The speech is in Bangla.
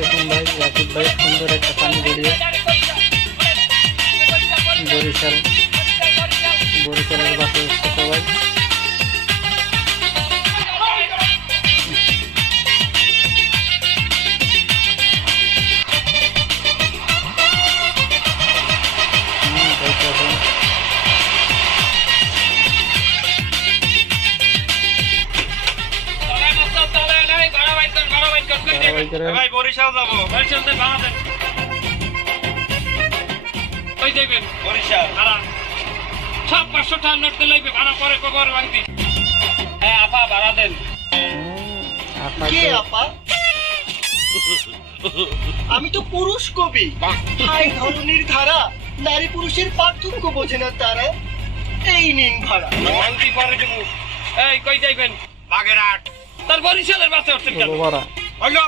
দেখুন ভাই রাকিব ভাই সুন্দর একটা পানি ভিডিও বরিশালের বাসে উঠছে সবাই। ভাই বরিশাল যাবো, বরিশাল থেকে ভাড়া দেন। ওই দেখবেন বরিশাল ভাড়া সব 500 টাকার নোট দিলে ভাড়া পরে কবর ভাঙতি। হ্যাঁ আপা ভাড়া দেন। কে আপা? আমি তো পুরুষ কবি। হাই ধরনের ধারা, নারী পুরুষের পার্থক্য বোঝে না তারা। এই নিন ভাড়া। ভাঙতি পরে দেবো। এই কই যাইবেন? বাগেরহাট। তার বরিশালের বাসে উঠছেন কেন? ভাড়া হলো